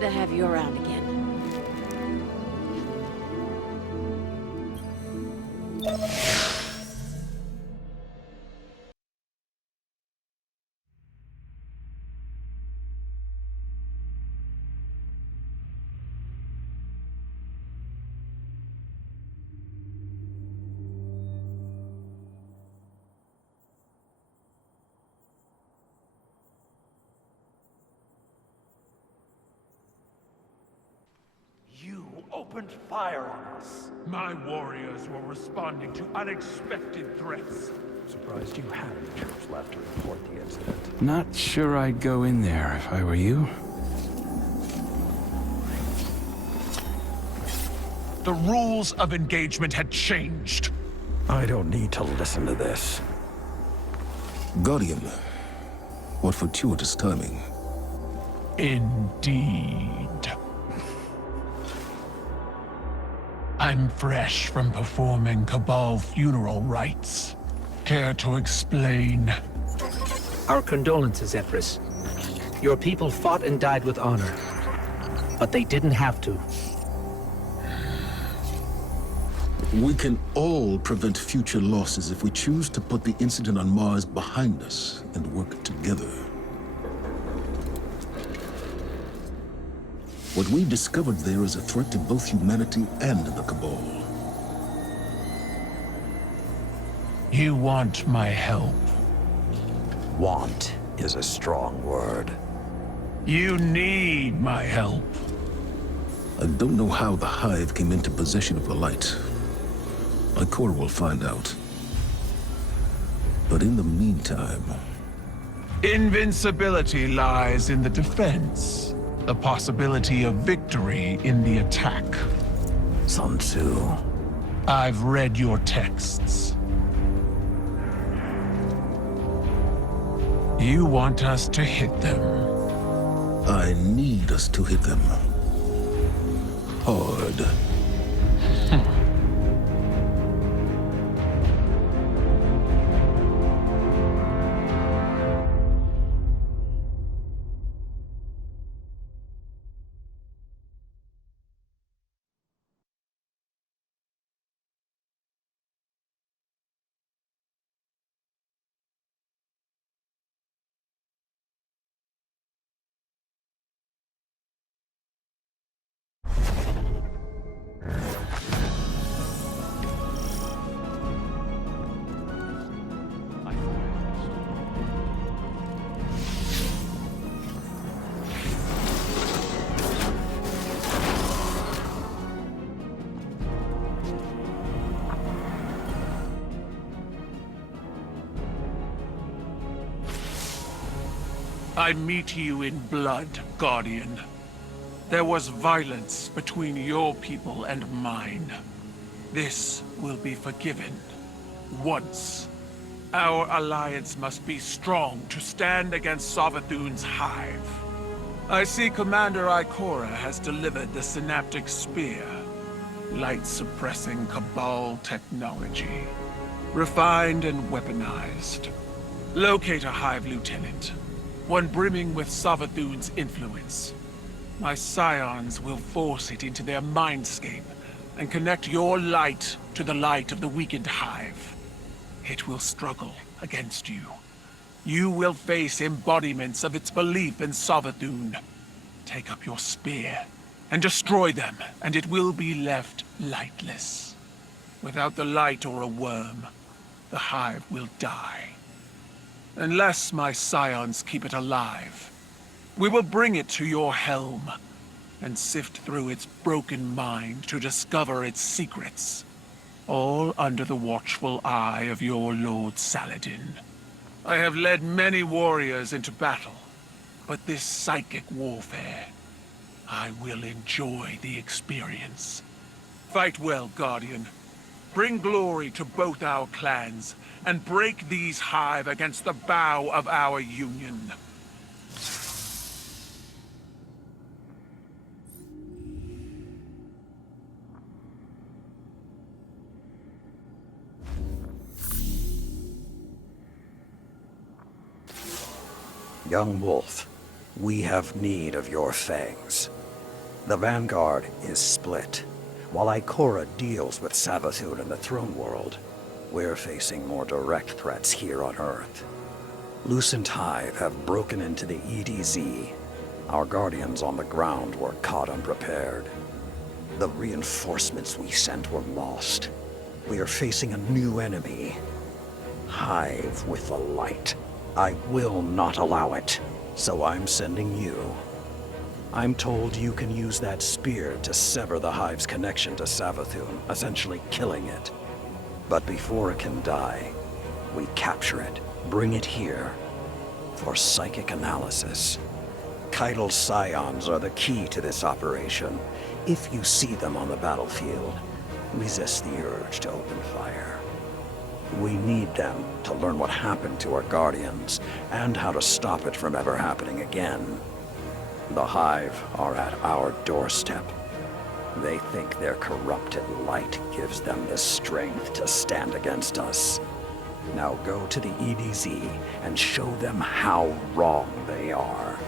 Good to have you around again. You opened fire on us. My warriors were responding to unexpected threats. Surprised you had any troops left to report the incident. Not sure I'd go in there if I were you. The rules of engagement had changed. I don't need to listen to this. Guardian, what fortuitous timing. Indeed. I'm fresh from performing Cabal funeral rites. Care to explain? Our condolences, Empress. Your people fought and died with honor. But they didn't have to. We can all prevent future losses if we choose to put the incident on Mars behind us and work together. What we've discovered there is a threat to both humanity and the Cabal. You want my help. Want is a strong word. You need my help. I don't know how the Hive came into possession of the light. Ikora will find out. But in the meantime... Invincibility lies in the defense. The possibility of victory in the attack. Sun Tzu. I've read your texts. You want us to hit them. I need us to hit them. Hard. I meet you in blood, Guardian. There was violence between your people and mine. This will be forgiven. Once. Our alliance must be strong to stand against Savathun's Hive. I see Commander Ikora has delivered the Synaptic Spear. Light-suppressing Cabal technology. Refined and weaponized. Locate a Hive Lieutenant. One brimming with Savathun's influence. My scions will force it into their mindscape and connect your light to the light of the weakened Hive. It will struggle against you. You will face embodiments of its belief in Savathun. Take up your spear and destroy them, and it will be left lightless. Without the light or a worm, the Hive will die. Unless my scions keep it alive, we will bring it to your helm and sift through its broken mind to discover its secrets. All under the watchful eye of your Lord Saladin. I have led many warriors into battle, but this psychic warfare, I will enjoy the experience. Fight well, Guardian. Bring glory to both our clans, and break these Hive against the bow of our union. Young wolf, we have need of your fangs. The Vanguard is split. While Ikora deals with Savathûn and the Throne World, we're facing more direct threats here on Earth. Lucent Hive have broken into the EDZ. Our Guardians on the ground were caught unprepared. The reinforcements we sent were lost. We are facing a new enemy. Hive with the light. I will not allow it, so I'm sending you. I'm told you can use that spear to sever the Hive's connection to Savathûn, essentially killing it. But before it can die, we capture it, bring it here, for psychic analysis. Keitel's scions are the key to this operation. If you see them on the battlefield, resist the urge to open fire. We need them to learn what happened to our Guardians, and how to stop it from ever happening again. The Hive are at our doorstep. They think their corrupted light gives them the strength to stand against us. Now go to the EDZ and show them how wrong they are.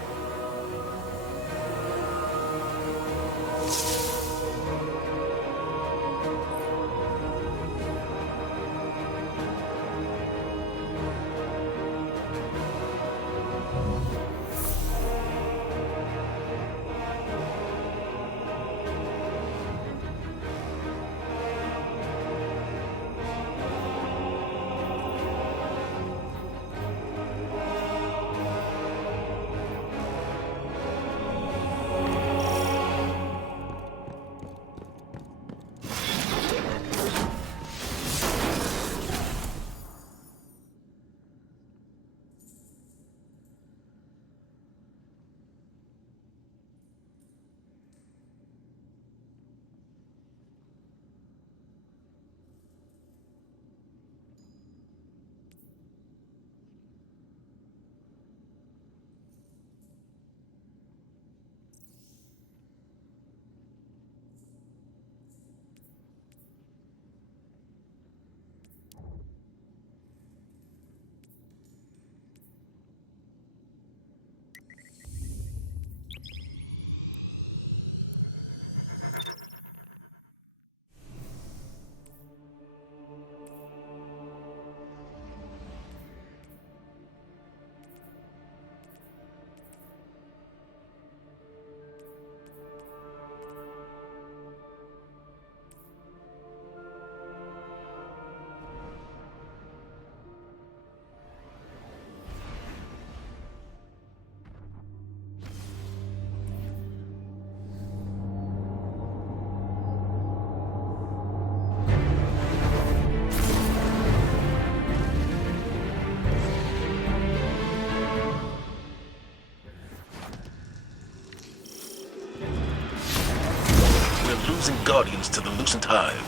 Losing Guardians to the Lucent Hive.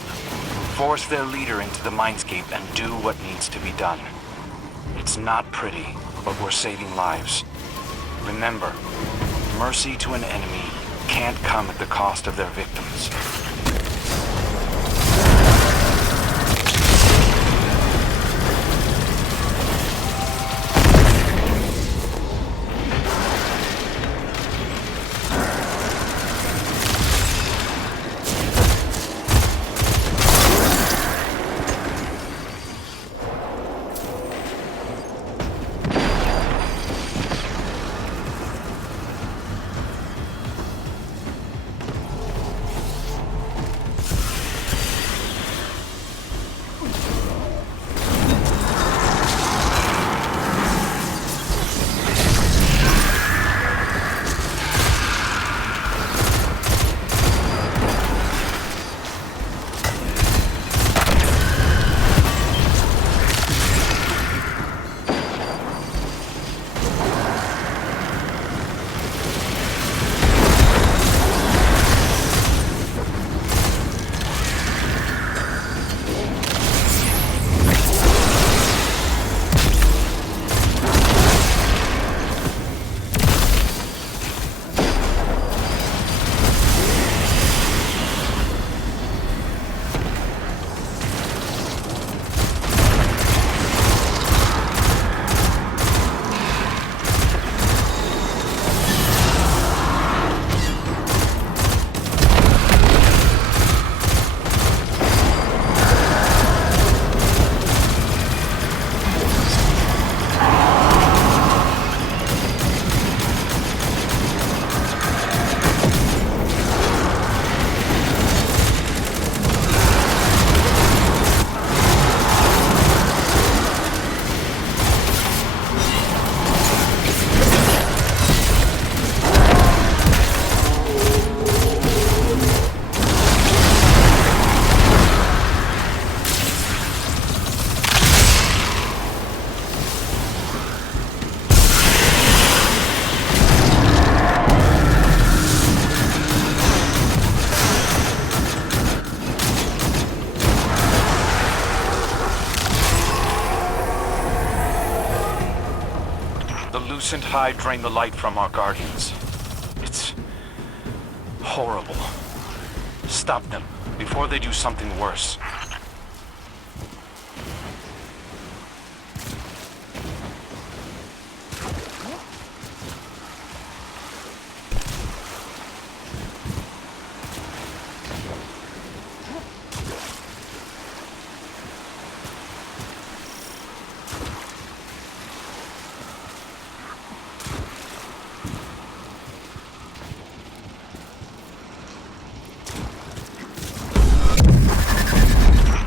Force their leader into the mindscape and do what needs to be done. It's not pretty, but we're saving lives. Remember, mercy to an enemy can't come at the cost of their victims. Lucent Hive drain the light from our guardians. It's horrible. Stop them before they do something worse.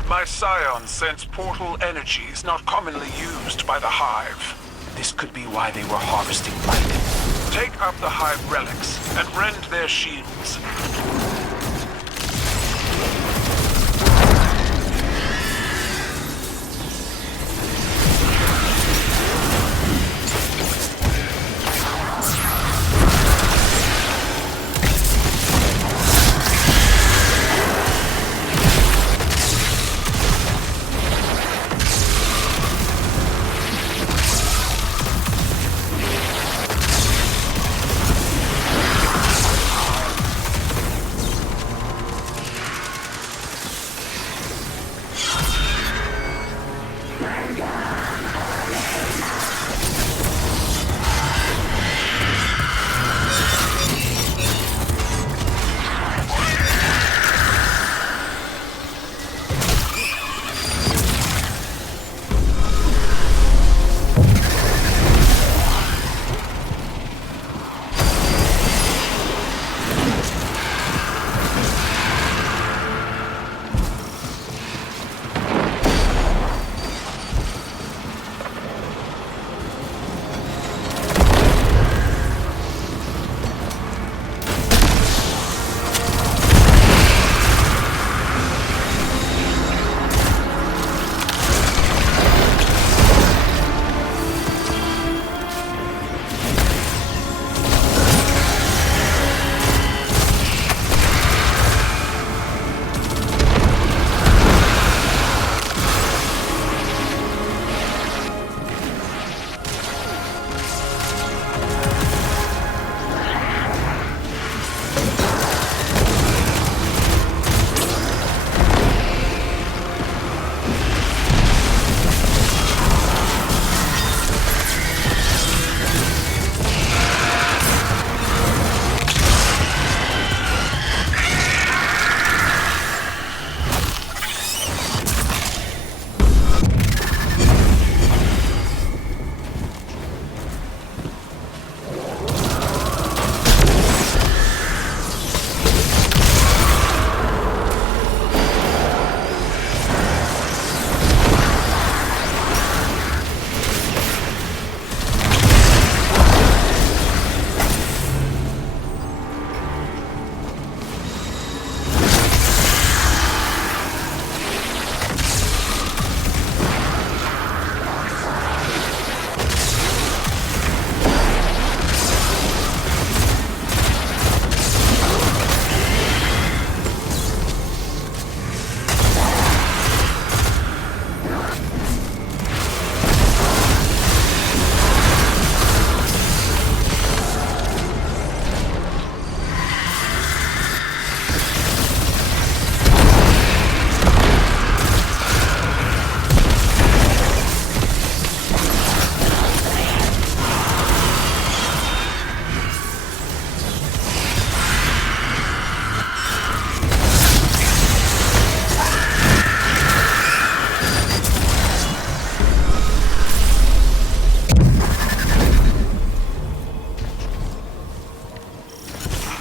My scion sense portal energies not commonly used by the Hive. This could be why they were harvesting light. Take up the Hive relics and rend their shields.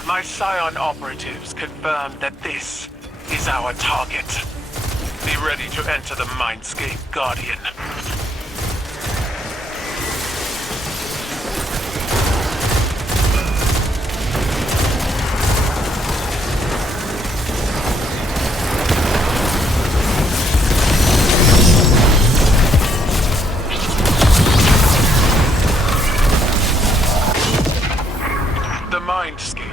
My Scion operatives confirmed that this is our target. Be ready to enter the Mindscape, Guardian. The Mindscape.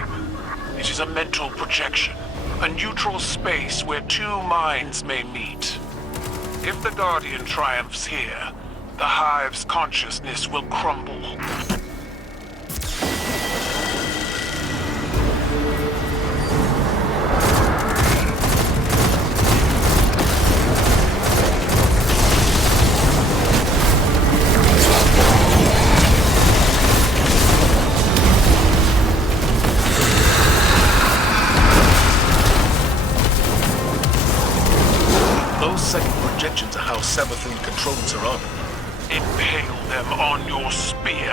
It is a mental projection, a neutral space where two minds may meet. If the Guardian triumphs here, the Hive's consciousness will crumble. Savathun controls her army. Impale them on your spear.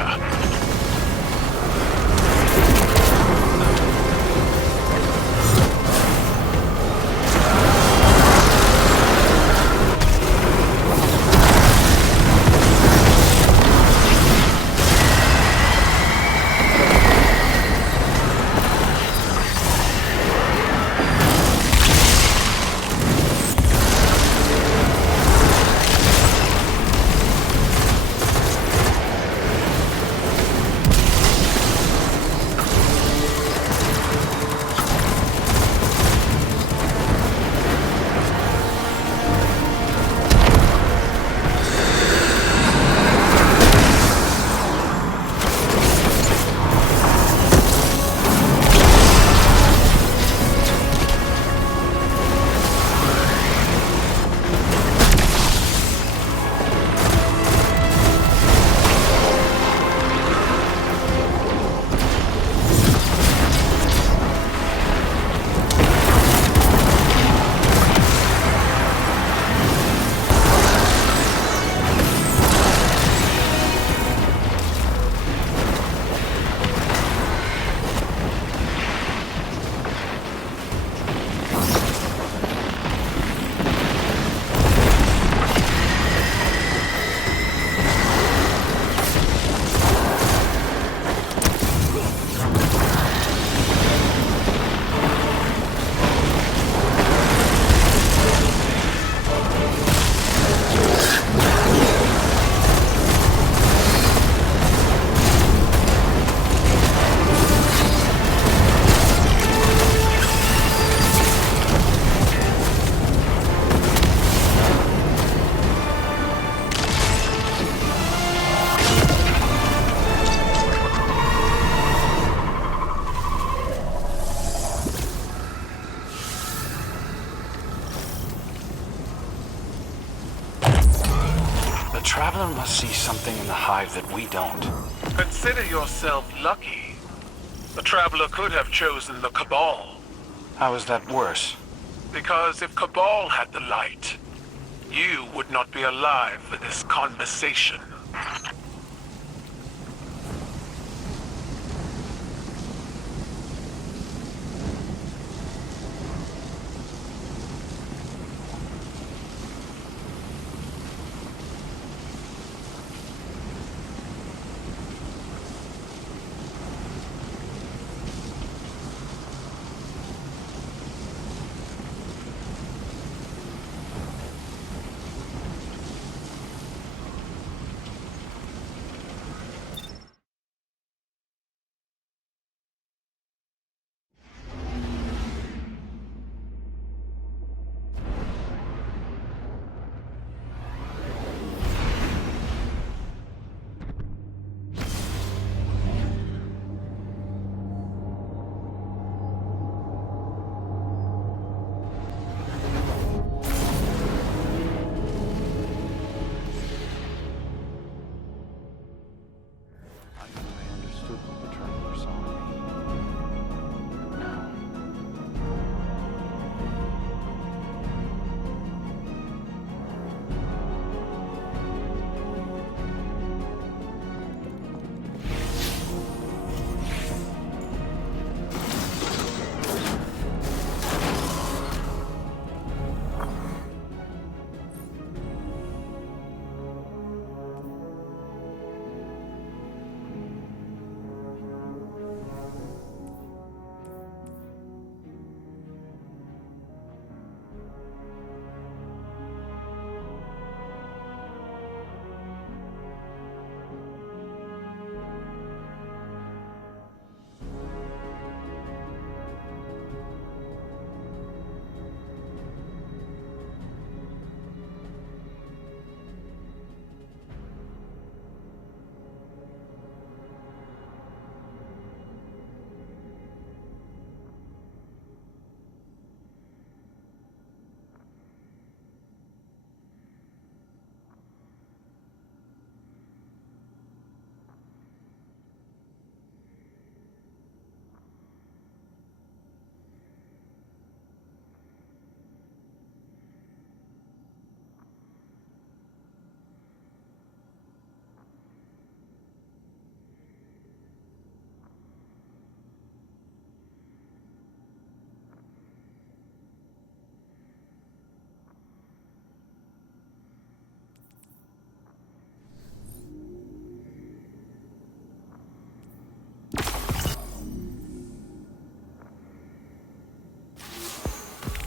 The Traveler must see something in the hive that we don't. Consider yourself lucky. The Traveler could have chosen the Cabal. How is that worse? Because if Cabal had the light, you would not be alive for this conversation.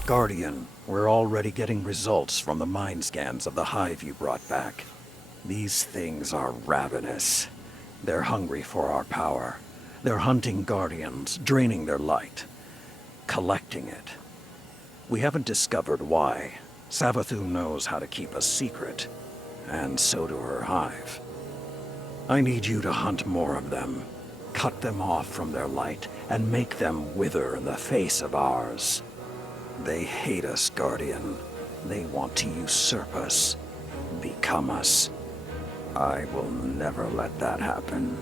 Guardian, we're already getting results from the mind scans of the hive you brought back. These things are ravenous. They're hungry for our power. They're hunting Guardians, draining their light, collecting it. We haven't discovered why. Savathun knows how to keep a secret, and so do her hive. I need you to hunt more of them, cut them off from their light, and make them wither in the face of ours. They hate us, Guardian. They want to usurp us, become us. I will never let that happen.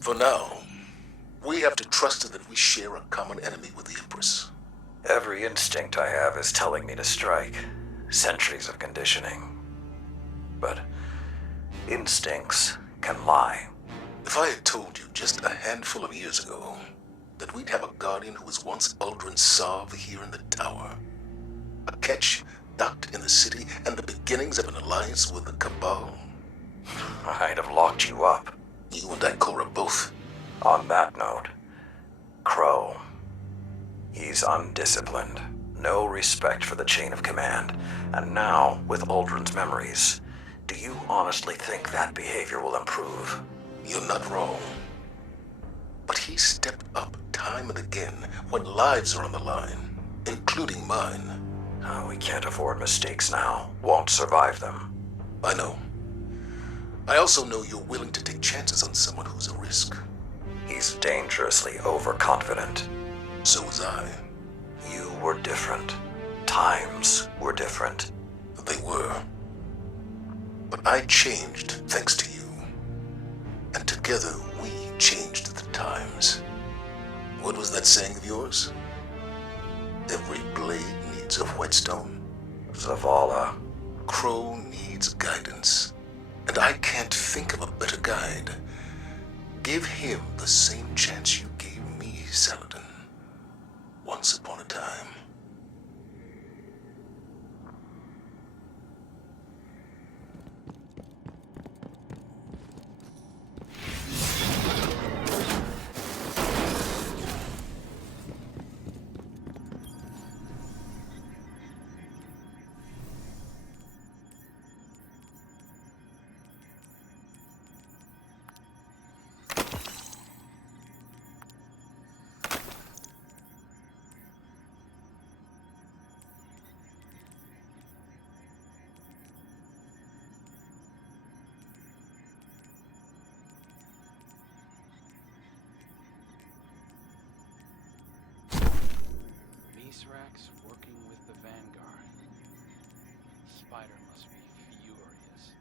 For now, we have to trust that we share a common enemy with the Empress. Every instinct I have is telling me to strike. Centuries of conditioning. But instincts can lie. If I had told you just a handful of years ago that we'd have a Guardian who was once Uldren Sov here in the tower, a Ketch docked in the city, and the beginnings of an alliance with the Cabal, I'd have locked you up. you and Ikora both. On that note, Crow. He's undisciplined. No respect for the chain of command. And now, with Uldren's memories, do you honestly think that behavior will improve? You're not wrong. But he stepped up time and again when lives are on the line, including mine. We can't afford mistakes now. Won't survive them. I know. I also know you're willing to take chances on someone who's a risk. He's dangerously overconfident. So was I. You were different. Times were different. They were. But I changed thanks to you. And together we changed the times. What was that saying of yours? Every blade needs a whetstone. Zavala. Crow needs guidance. And I can't think of a better guide. Give him the same chance you gave me, Saladin. Once upon a time. Mithrax working with the Vanguard. Spider must be furious.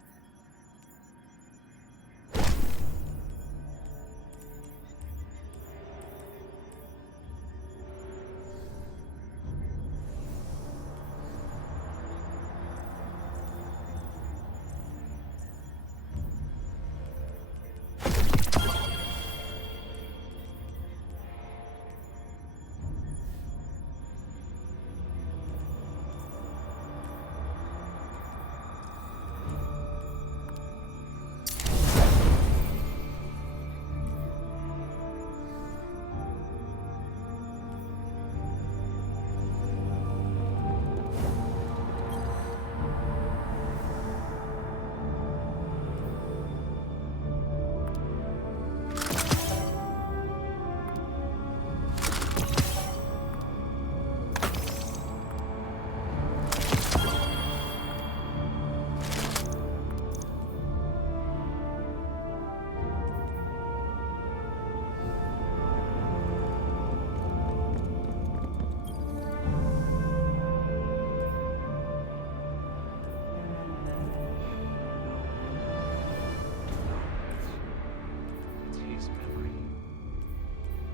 It's his memory.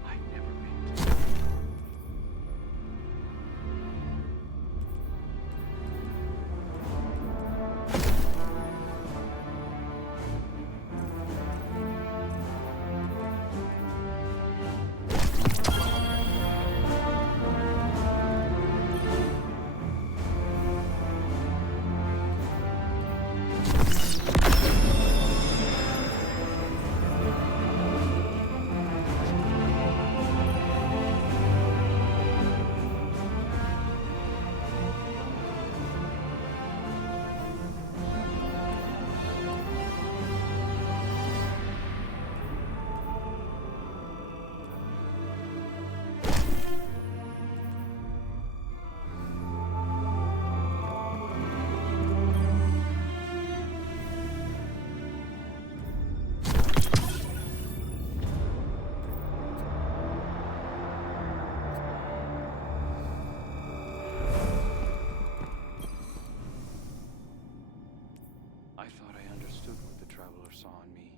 I never meant to. I thought I understood what the Traveler saw in me.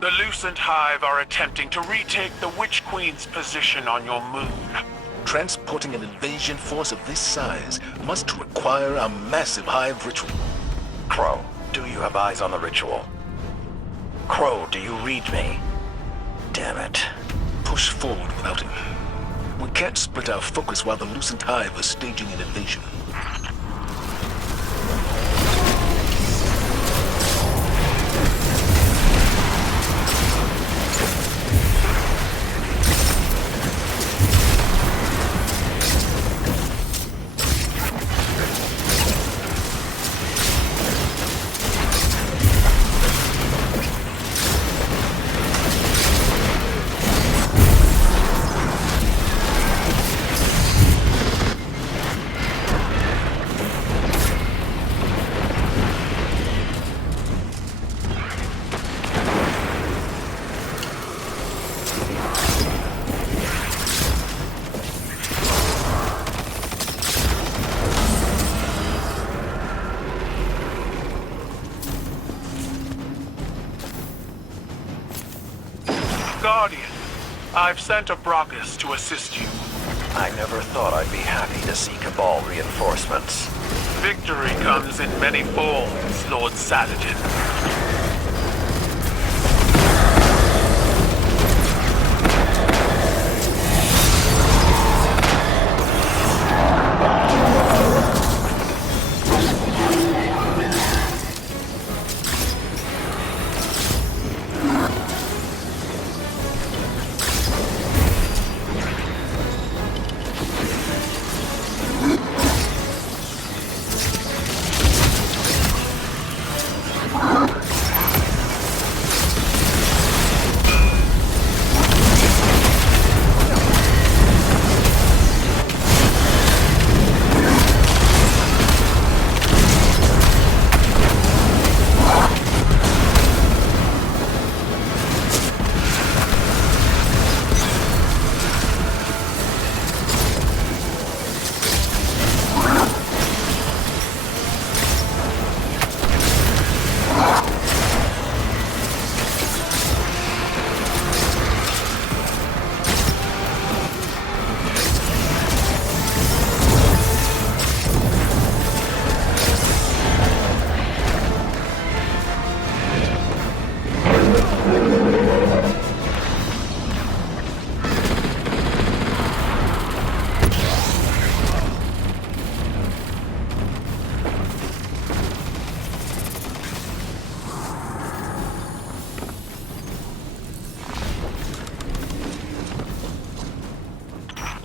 The Lucent Hive are attempting to retake the Witch Queen's position on your moon. Transporting an invasion force of this size must require a massive hive ritual. Crow, do you have eyes on the ritual? Crow, do you read me? Damn it. Push forward without him. We can't split our focus while the Lucent Hive is staging an invasion. Guardian, I've sent a Brachus to assist you. I never thought I'd be happy to see Cabal reinforcements. Victory comes in many forms, Lord Saladin.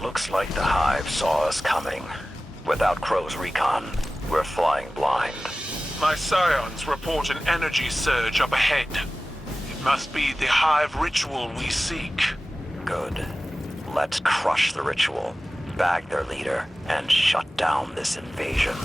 Looks like the Hive saw us coming. Without Crow's recon, we're flying blind. My scions report an energy surge up ahead. It must be the Hive ritual we seek. Good. Let's crush the ritual, bag their leader, and shut down this invasion.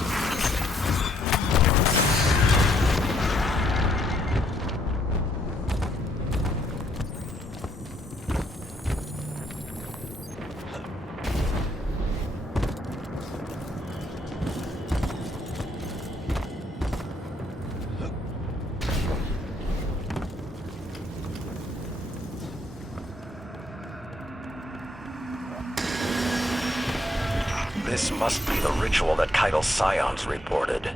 This must be the ritual that Keitel's scions reported.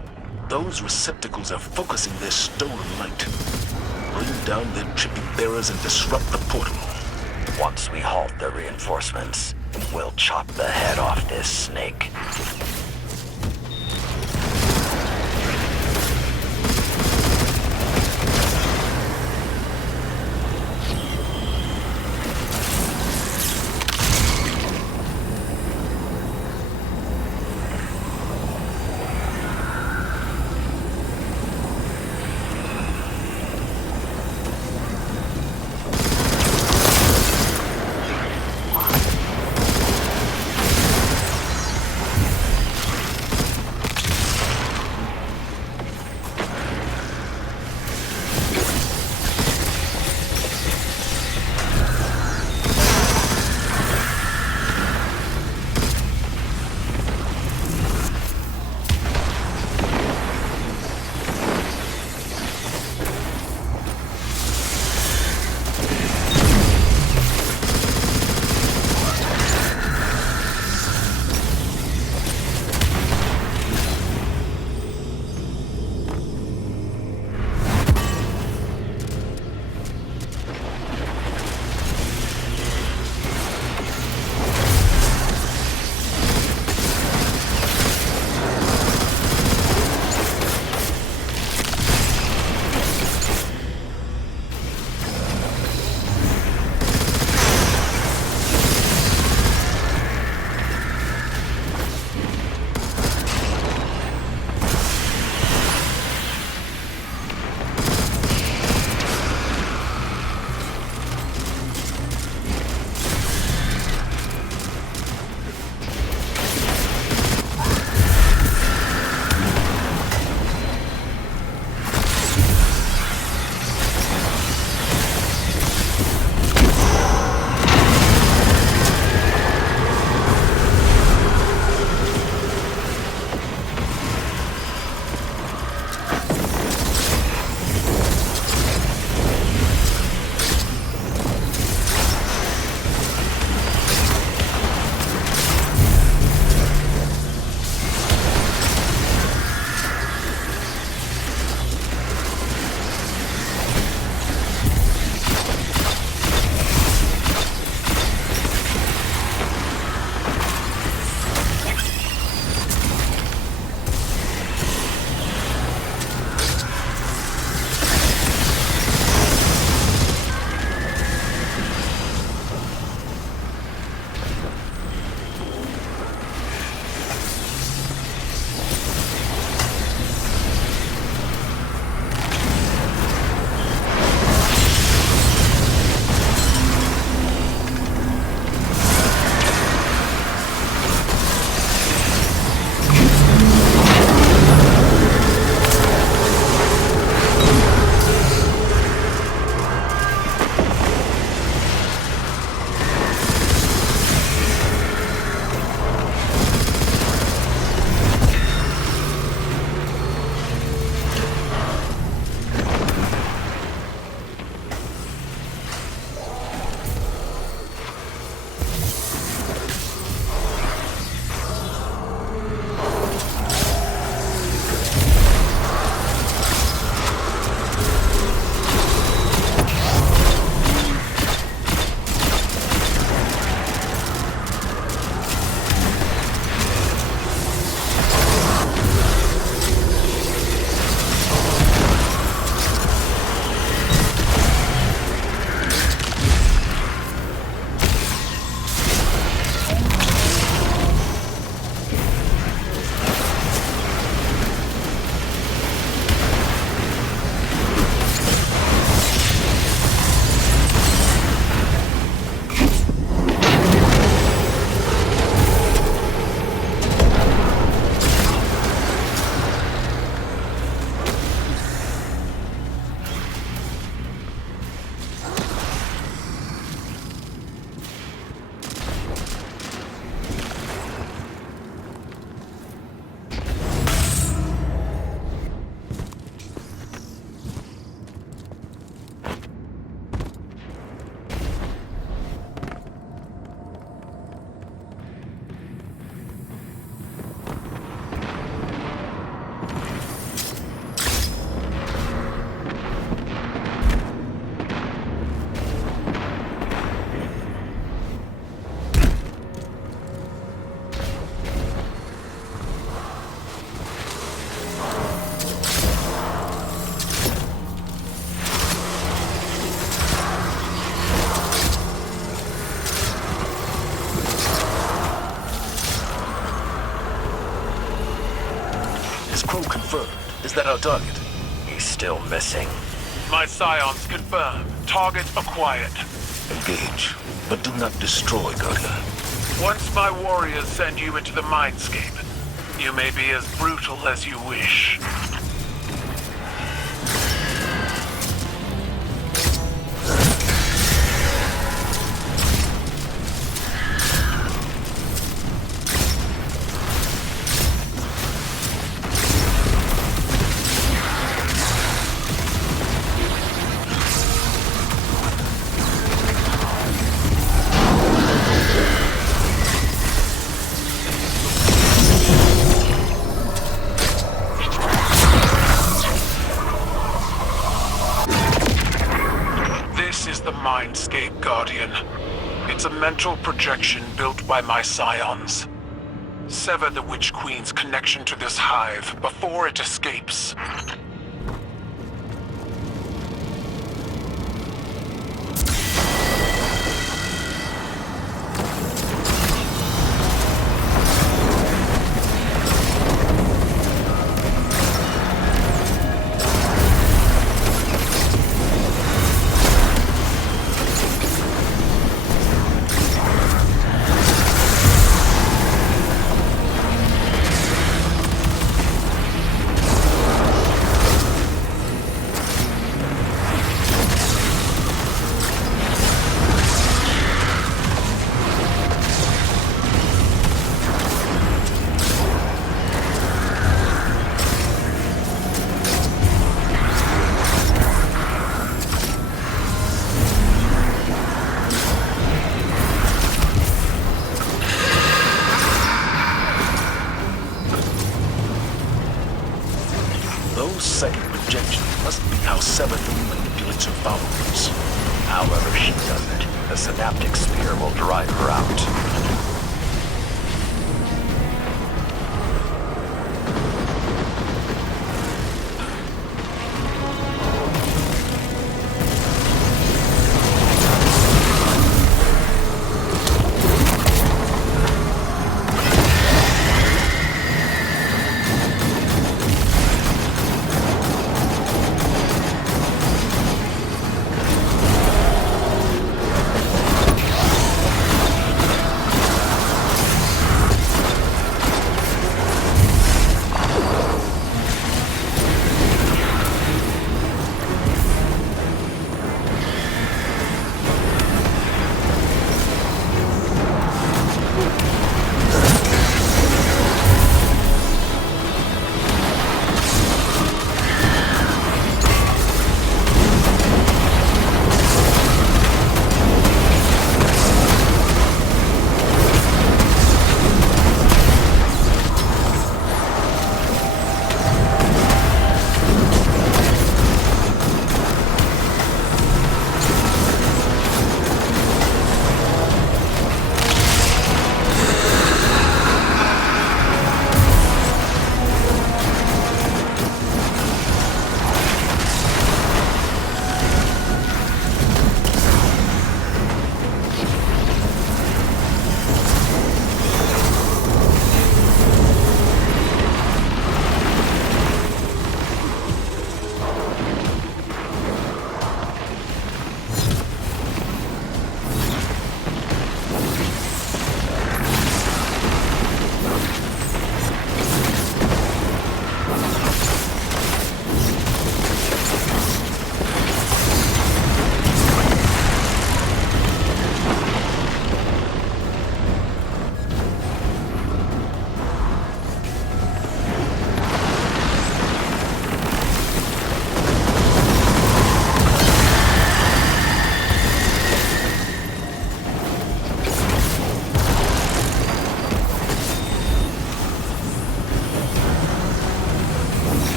Those receptacles are focusing their stolen light. Bring down their tripping bearers and disrupt the portal. Once we halt their reinforcements, we'll chop the head off this snake. our target? He's still missing. My scions confirm. Target acquired. Engage, but do not destroy, Guardian. Once my warriors send you into the mindscape, you may be as brutal as you wish. Mindscape, Guardian. It's a mental projection built by my scions. Sever the Witch Queen's connection to this hive before it escapes. Those second projections must be how Savathun manipulates her followers. However she does it, the synaptic sphere will drive her out.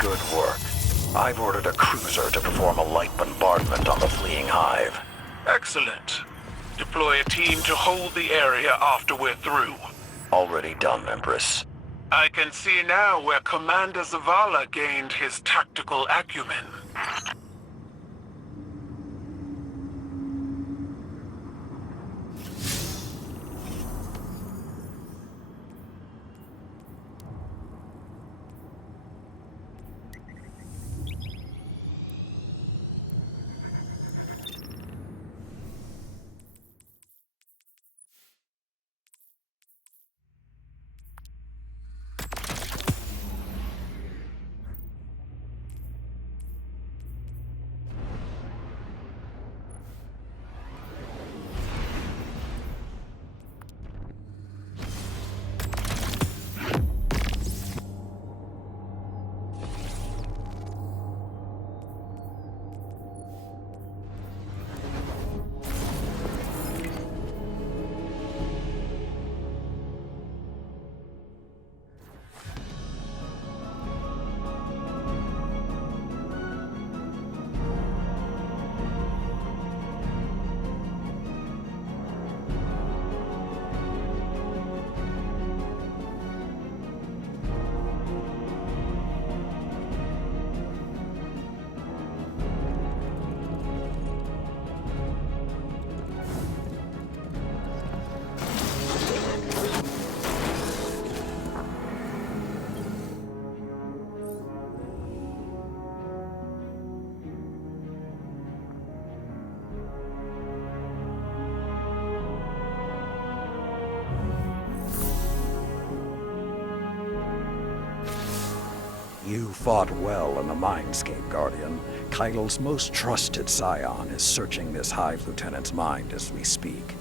Good work. I've ordered a cruiser to perform a light bombardment on the fleeing hive. Excellent. Deploy a team to hold the area after we're through. Already done, Empress. I can see now where Commander Zavala gained his tactical acumen. You fought well in the Mindscape, Guardian. Keitel's most trusted scion is searching this Hive Lieutenant's mind as we speak.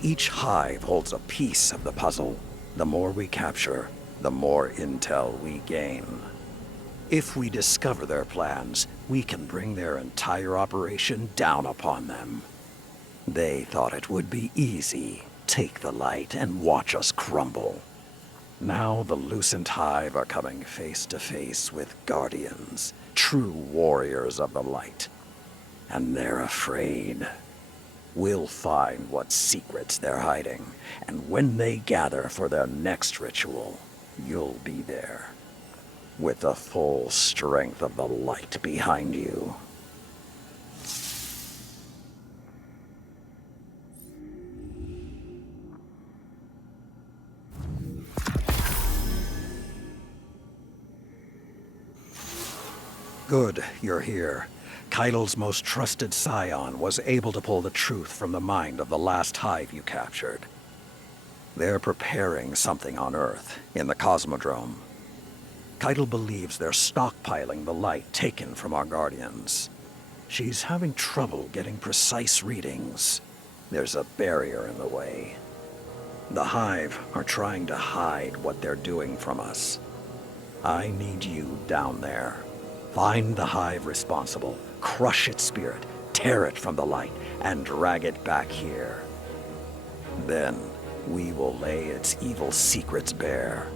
Each Hive holds a piece of the puzzle. The more we capture, the more intel we gain. If we discover their plans, we can bring their entire operation down upon them. They thought it would be easy. Take the light and watch us crumble. Now the Lucent Hive are coming face to face with Guardians, true warriors of the light. And they're afraid. We'll find what secrets they're hiding, and when they gather for their next ritual, you'll be there. With the full strength of the light behind you. Good, you're here. Keitel's most trusted scion was able to pull the truth from the mind of the last Hive you captured. They're preparing something on Earth, in the Cosmodrome. Keitel believes they're stockpiling the light taken from our Guardians. She's having trouble getting precise readings. There's a barrier in the way. The Hive are trying to hide what they're doing from us. I need you down there. Find the Hive responsible, crush its spirit, tear it from the light, and drag it back here. Then, we will lay its evil secrets bare.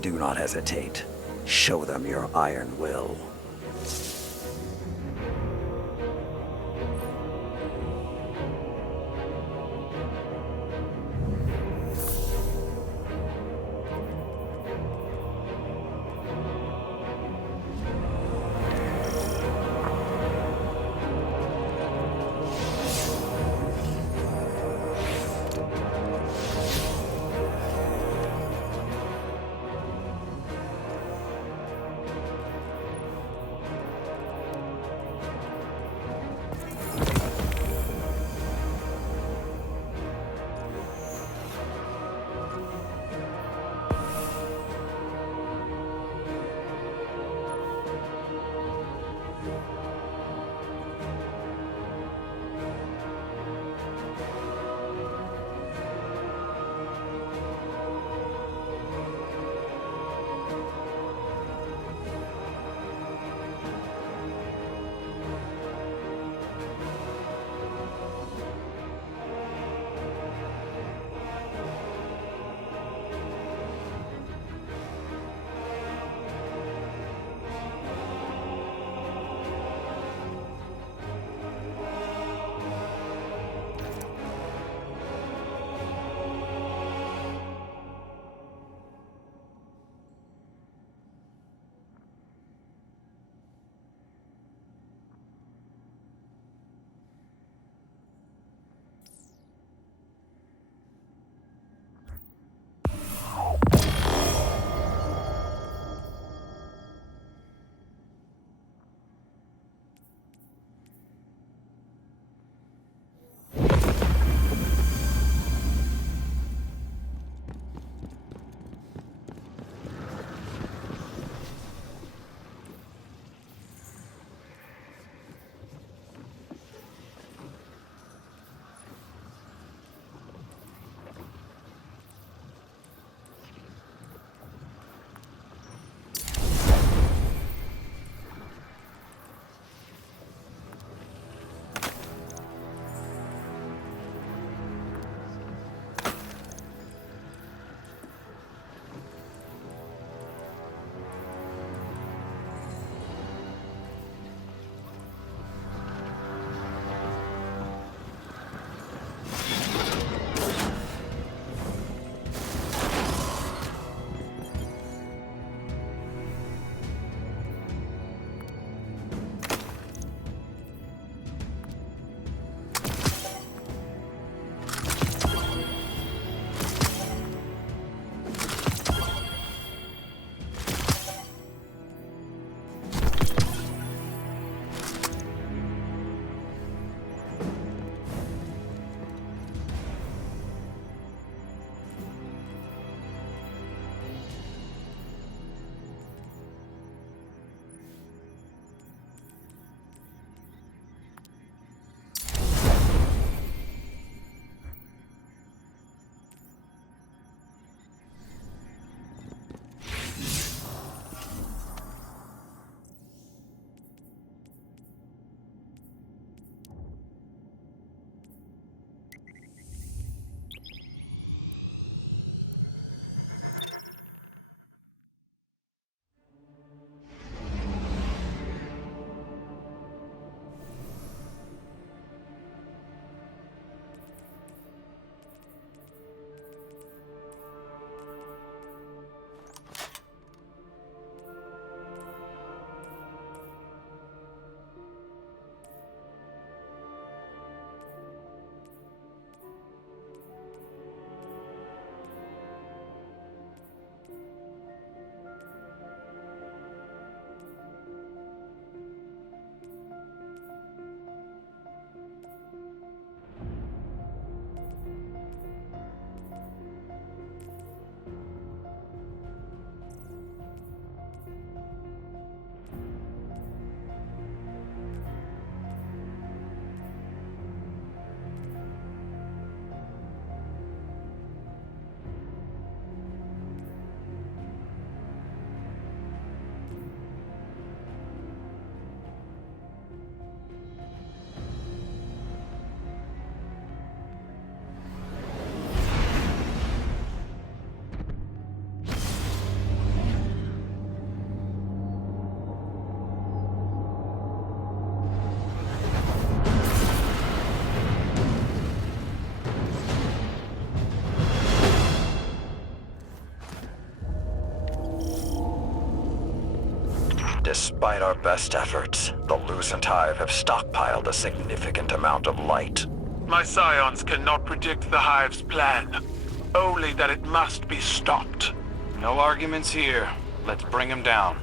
Do not hesitate. Show them your iron will. Despite our best efforts, the Lucent Hive have stockpiled a significant amount of light. My scions cannot predict the Hive's plan. Only that it must be stopped. No arguments here. Let's bring him down.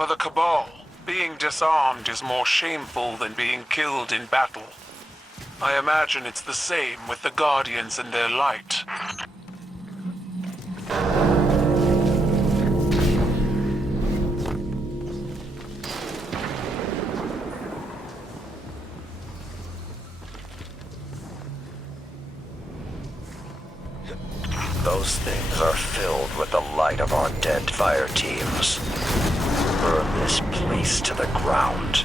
For the Cabal, being disarmed is more shameful than being killed in battle. I imagine it's the same with the Guardians and their light. Those things are filled with the light of our dead fire teams. Burn this place to the ground.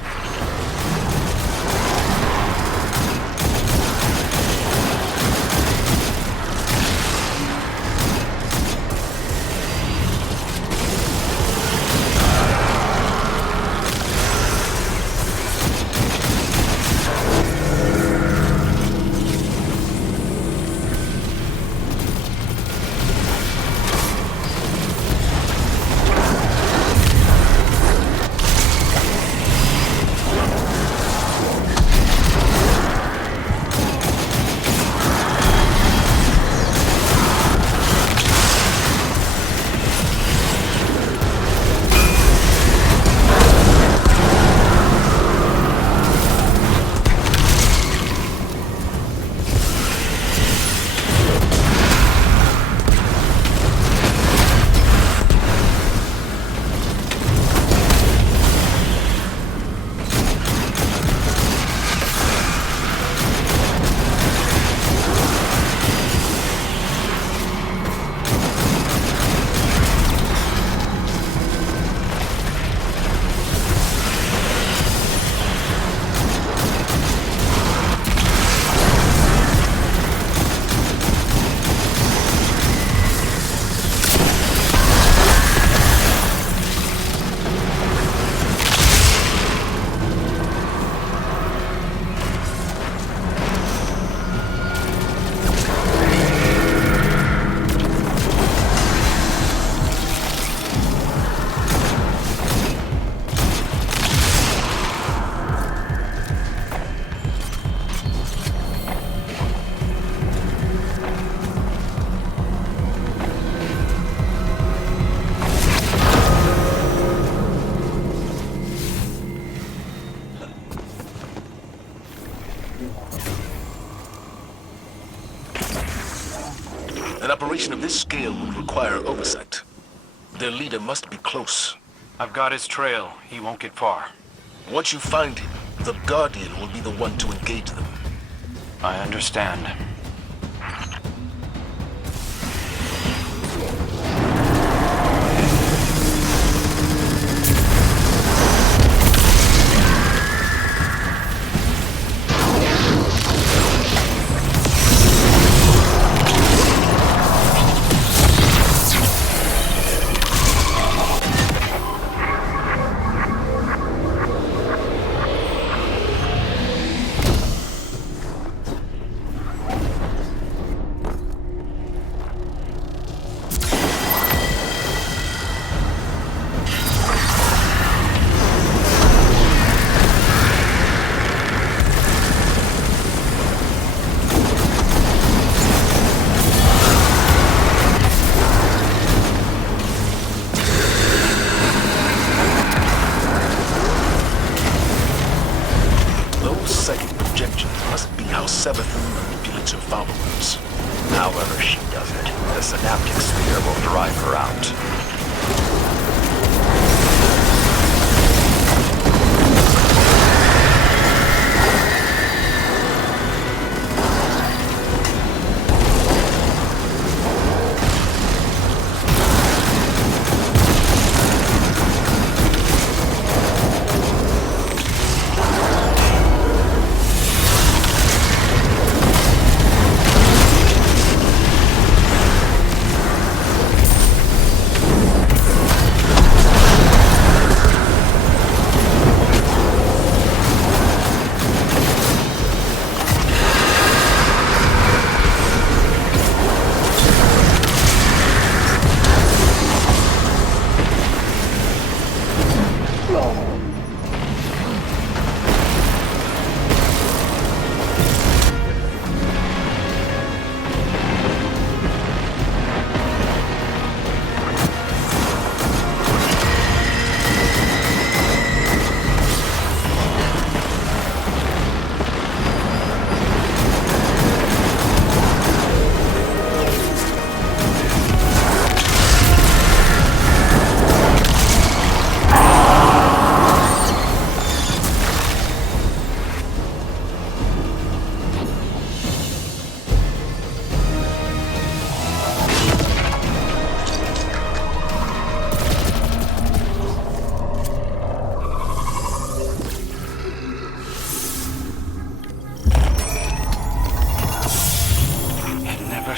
An operation of this scale would require oversight. Their leader must be close. I've got his trail. He won't get far. Once you find him, the Guardian will be the one to engage them. I understand. Savathun manipulates her followers. However she does it, the synaptic sphere will drive her out.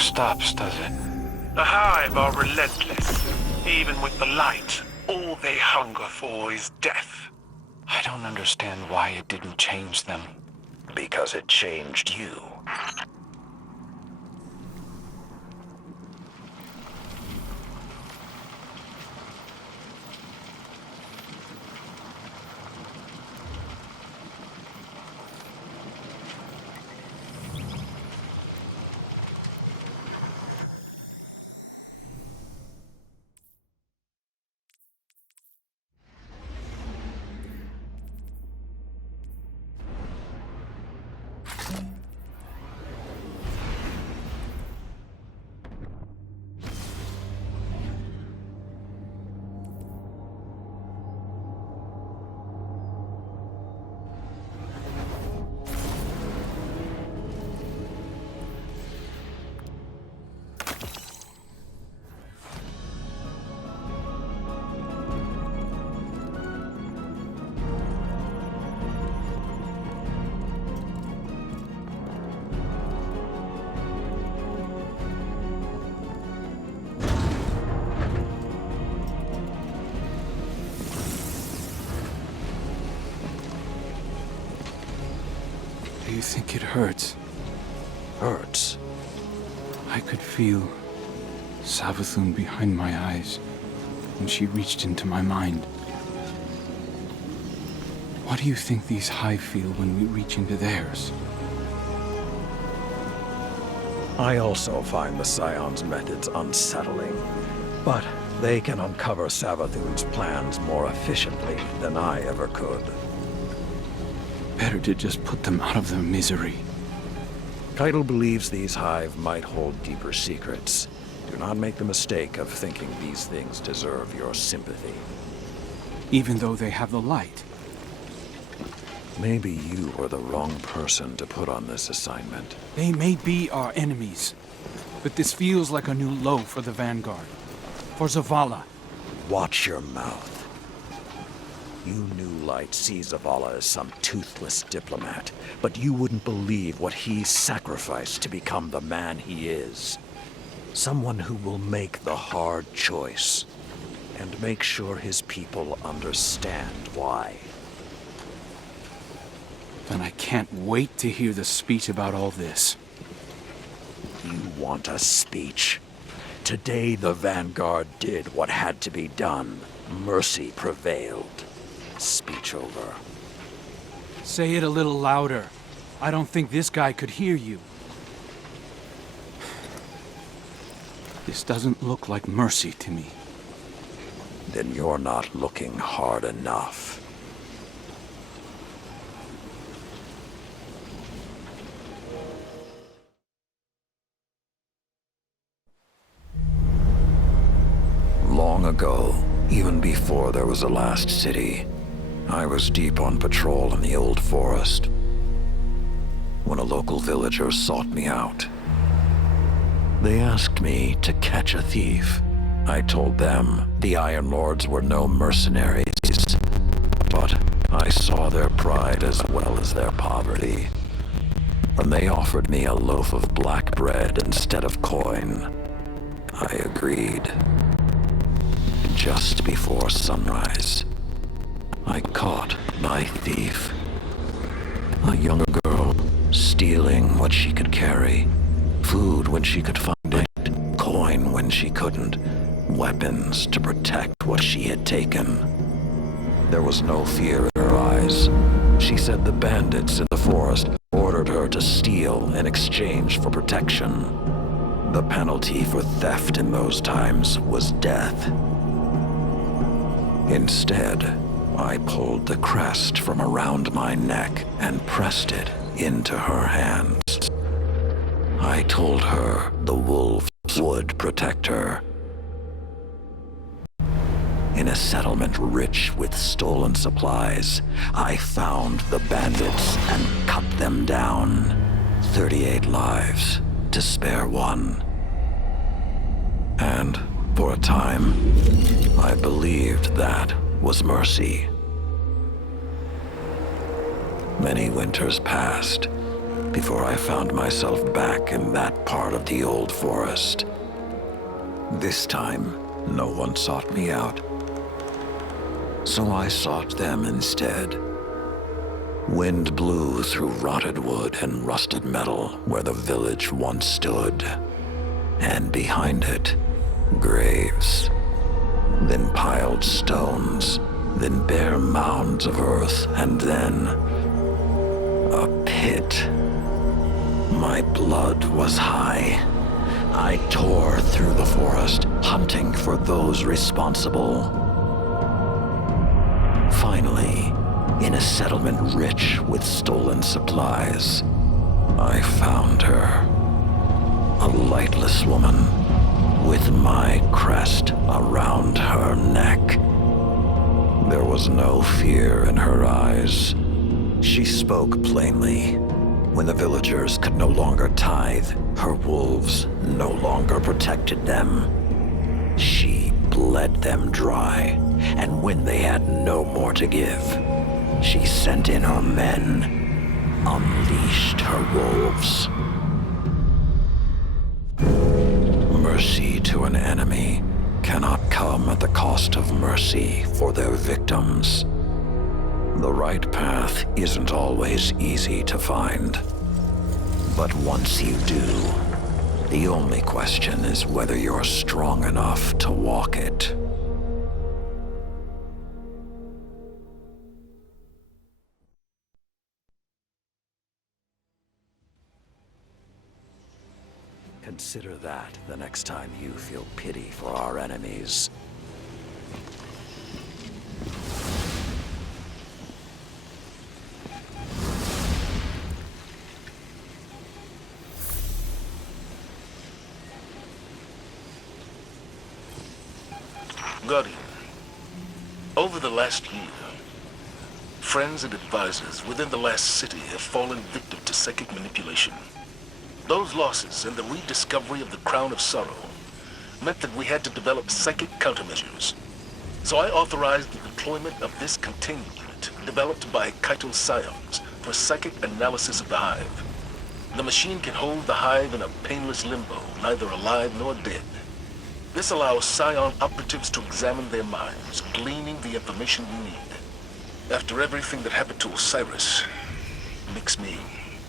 Stops, does it? The Hive are relentless. Even with the light, all they hunger for is death. I don't understand why it didn't change them. Because it changed you. Do you think it hurts? Hurts? I could feel Savathun behind my eyes when she reached into my mind. What do you think these Hive feel when we reach into theirs? I also find the Scion's methods unsettling, but they can uncover Savathun's plans more efficiently than I ever could. Better to just put them out of their misery. Keitel believes these hive might hold deeper secrets. Do not make the mistake of thinking these things deserve your sympathy. Even though they have the light. Maybe you were the wrong person to put on this assignment. They may be our enemies, but this feels like a new low for the Vanguard. For Zavala. Watch your mouth. You New Light see Zavala as some toothless diplomat, but you wouldn't believe what he sacrificed to become the man he is. Someone who will make the hard choice, and make sure his people understand why. Then I can't wait to hear the speech about all this. You want a speech? Today the Vanguard did what had to be done. Mercy prevailed. Speech over. Say it a little louder. I don't think this guy could hear you. This doesn't look like mercy to me. Then you're not looking hard enough. Long ago, even before there was a last city, I was deep on patrol in the old forest when a local villager sought me out. They asked me to catch a thief. I told them the Iron Lords were no mercenaries, but I saw their pride as well as their poverty. When they offered me a loaf of black bread instead of coin, I agreed. Just before sunrise, I caught my thief. A young girl stealing what she could carry. Food when she could find it. Coin when she couldn't. Weapons to protect what she had taken. There was no fear in her eyes. She said the bandits in the forest ordered her to steal in exchange for protection. The penalty for theft in those times was death. Instead, I pulled the crest from around my neck and pressed it into her hands. I told her the wolves would protect her. In a settlement rich with stolen supplies, I found the bandits and cut them down. 38 lives to spare one. And for a time, I believed that was mercy. Many winters passed before I found myself back in that part of the old forest. This time, no one sought me out. So I sought them instead. Wind blew through rotted wood and rusted metal where the village once stood. And behind it, graves. Then piled stones, then bare mounds of earth, and then a pit. My blood was high. I tore through the forest, hunting for those responsible. Finally, in a settlement rich with stolen supplies, I found her. A lightless woman with my crest around her neck. There was no fear in her eyes. She spoke plainly. When the villagers could no longer tithe, her wolves no longer protected them. She bled them dry, and when they had no more to give, she sent in her men, unleashed her wolves. Mercy to an enemy cannot come at the cost of mercy for their victims. The right path isn't always easy to find. But once you do, the only question is whether you're strong enough to walk it. Consider that the next time you feel pity for our enemies. Guardian, over the last year, friends and advisors within the last city have fallen victim to psychic manipulation. Those losses and the rediscovery of the Crown of Sorrow meant that we had to develop psychic countermeasures. So I authorized the deployment of this containment unit developed by Kaito Scions for psychic analysis of the Hive. The machine can hold the Hive in a painless limbo, neither alive nor dead. This allows Scion operatives to examine their minds, gleaning the information we need. After everything that happened to Osiris, it makes me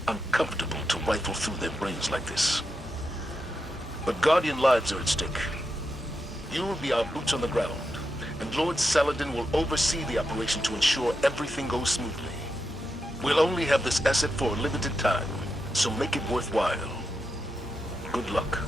uncomfortable to rifle through their brains like this. But Guardian lives are at stake. You will be our boots on the ground, and Lord Saladin will oversee the operation to ensure everything goes smoothly. We'll only have this asset for a limited time, so make it worthwhile. Good luck.